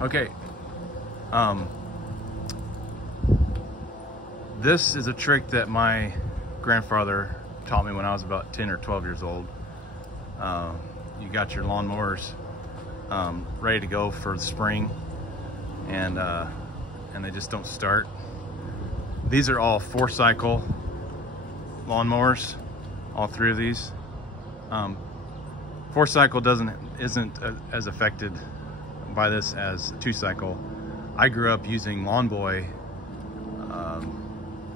Okay. This is a trick that my grandfather taught me when I was about 10 or 12 years old. You got your lawnmowers ready to go for the spring, and they just don't start. These are all 4-cycle lawnmowers, all 3 of these. 4-cycle isn't as affected by this as 2-cycle. I grew up using Lawn Boy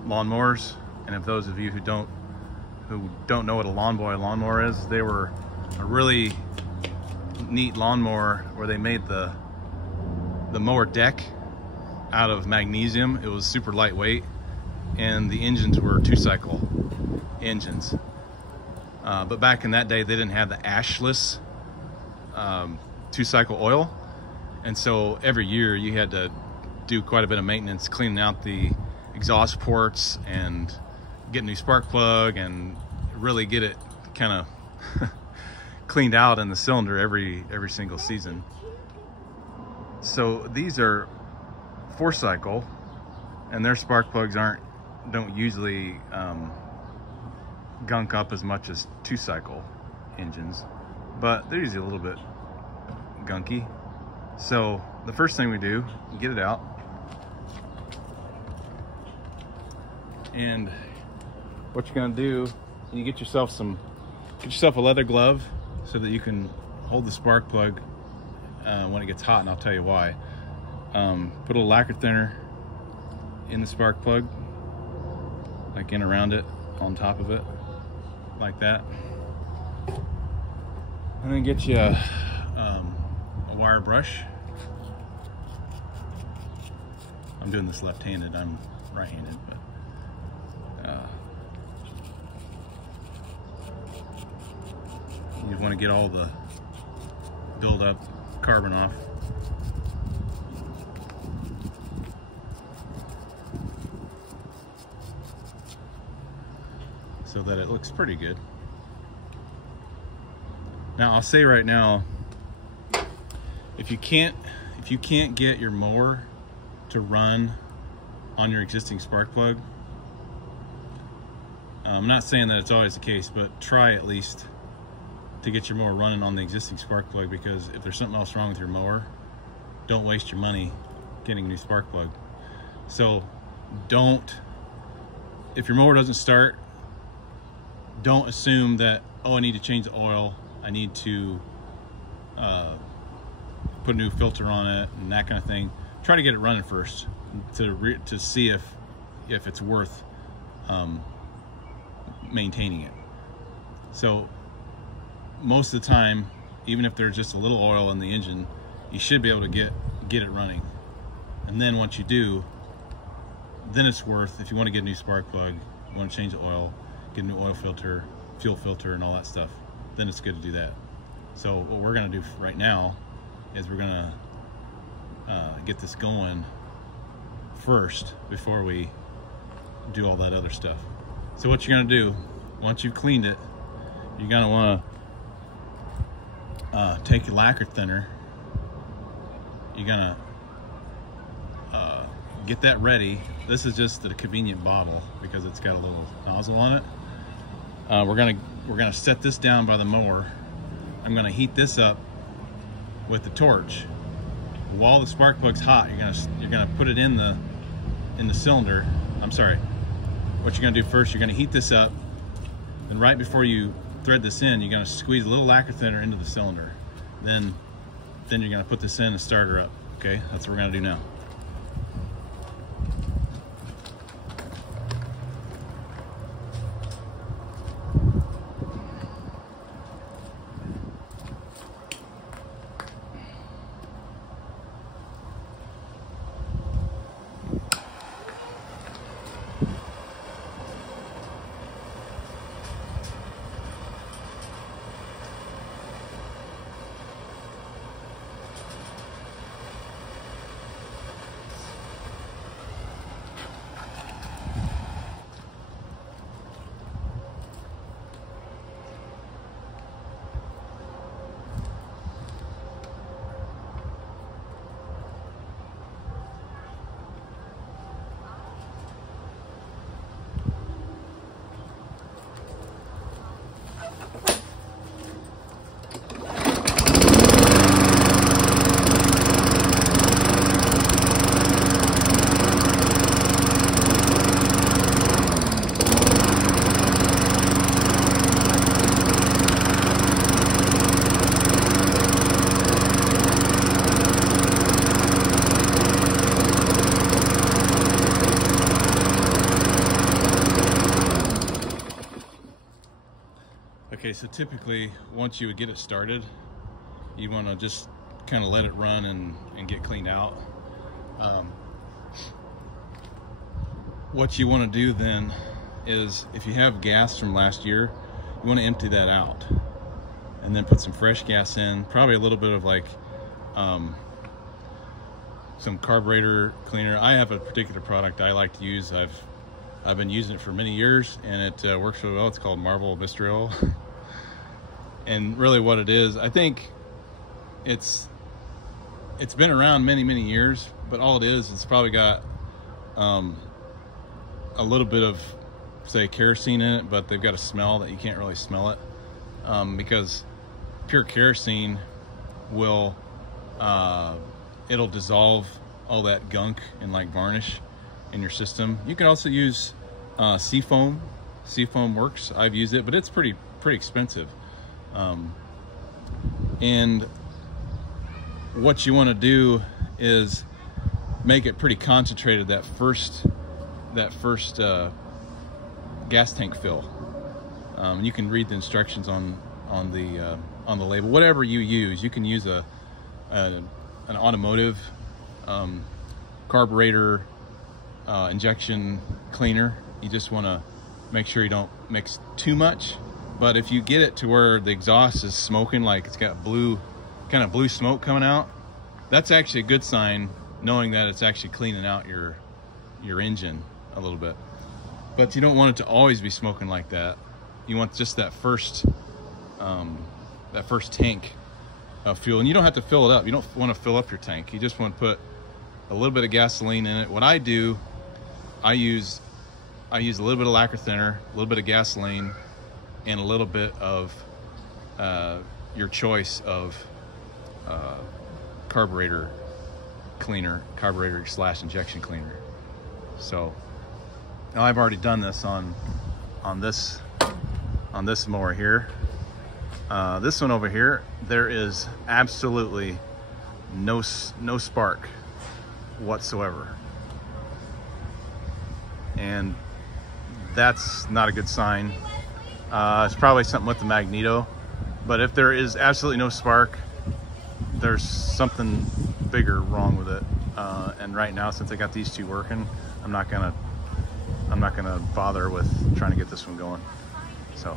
lawnmowers, and if those of you who don't know what a Lawn Boy lawnmower is, they were a really neat lawnmower where they made the mower deck out of magnesium. It was super lightweight, and the engines were 2-cycle engines. But back in that day, they didn't have the ashless 2-cycle oil, and so every year you had to do quite a bit of maintenance, cleaning out the exhaust ports and get a new spark plug and really get it kind of cleaned out in the cylinder every single season. So these are 4-cycle, and their spark plugs don't usually gunk up as much as 2-cycle engines, but they're usually a little bit gunky. So the first thing we do, get it out, and what you're gonna do, you get yourself a leather glove so that you can hold the spark plug when it gets hot, and I'll tell you why. Put a little lacquer thinner in the spark plug, like in around it, on top of it, like that. And then get you a wire brush. I'm doing this left-handed, I'm right-handed, but you want to get all the build-up carbon off. So that it looks pretty good. Now I'll say right now, if you can't get your mower to run on your existing spark plug, I'm not saying that it's always the case, but try at least to get your mower running on the existing spark plug, because if there's something else wrong with your mower, don't waste your money getting a new spark plug. So if your mower doesn't start, don't assume that, oh, I need to change the oil, I need to put a new filter on it and that kind of thing. Try to get it running first to see if it's worth maintaining it. So most of the time, even if there's just a little oil in the engine, you should be able to get it running. And then once you do, then it's worth, if you want to get a new spark plug, you want to change the oil, get a new oil filter, fuel filter, and all that stuff, then it's good to do that. So what we're going to do right now is we're going to get this going first before we do all that other stuff. So what you're going to do, once you've cleaned it, you're going to want to take your lacquer thinner. You're going to get that ready. This is just a convenient bottle because it's got a little nozzle on it. We're gonna set this down by the mower. I'm gonna heat this up with the torch. While the spark plug's hot, you're gonna put it in the cylinder. I'm sorry. What you're gonna do first, you're gonna heat this up. Then right before you thread this in, you're gonna squeeze a little lacquer thinner into the cylinder. Then you're gonna put this in and start her up. Okay, that's what we're gonna do now. Okay, so typically once you would get it started, you want to just kind of let it run and get cleaned out. What you want to do then is, if you have gas from last year, you want to empty that out and then put some fresh gas in, probably a little bit of like some carburetor cleaner. I have a particular product I like to use. I've been using it for many years, and it works really well. It's called Mower mystery oil. And really what it is, I think it's been around many years, but all it is, it's probably got a little bit of, say, kerosene in it, but they've got a smell that you can't really smell it, because pure kerosene will it'll dissolve all that gunk and like varnish in your system. You can also use seafoam. Seafoam works. I've used it, but it's pretty expensive. And what you want to do is make it pretty concentrated that first gas tank fill. You can read the instructions on the label. Whatever you use, you can use an automotive carburetor injection cleaner. You just want to make sure you don't mix too much. But if you get it to where the exhaust is smoking, like it's got kind of blue smoke coming out, that's actually a good sign, knowing that it's actually cleaning out your engine a little bit. But you don't want it to always be smoking like that. You want just that first tank of fuel, and you don't have to fill it up. You don't want to fill up your tank. You just want to put a little bit of gasoline in it. What I do, I use a little bit of lacquer thinner, a little bit of gasoline, and a little bit of your choice of carburetor cleaner, carburetor / injection cleaner. So now I've already done this on this mower here. This one over here, there is absolutely no spark whatsoever, and that's not a good sign. It's probably something with the magneto, but if there is absolutely no spark, there's something bigger wrong with it. And right now, since I got these two working, I'm not gonna bother with trying to get this one going. So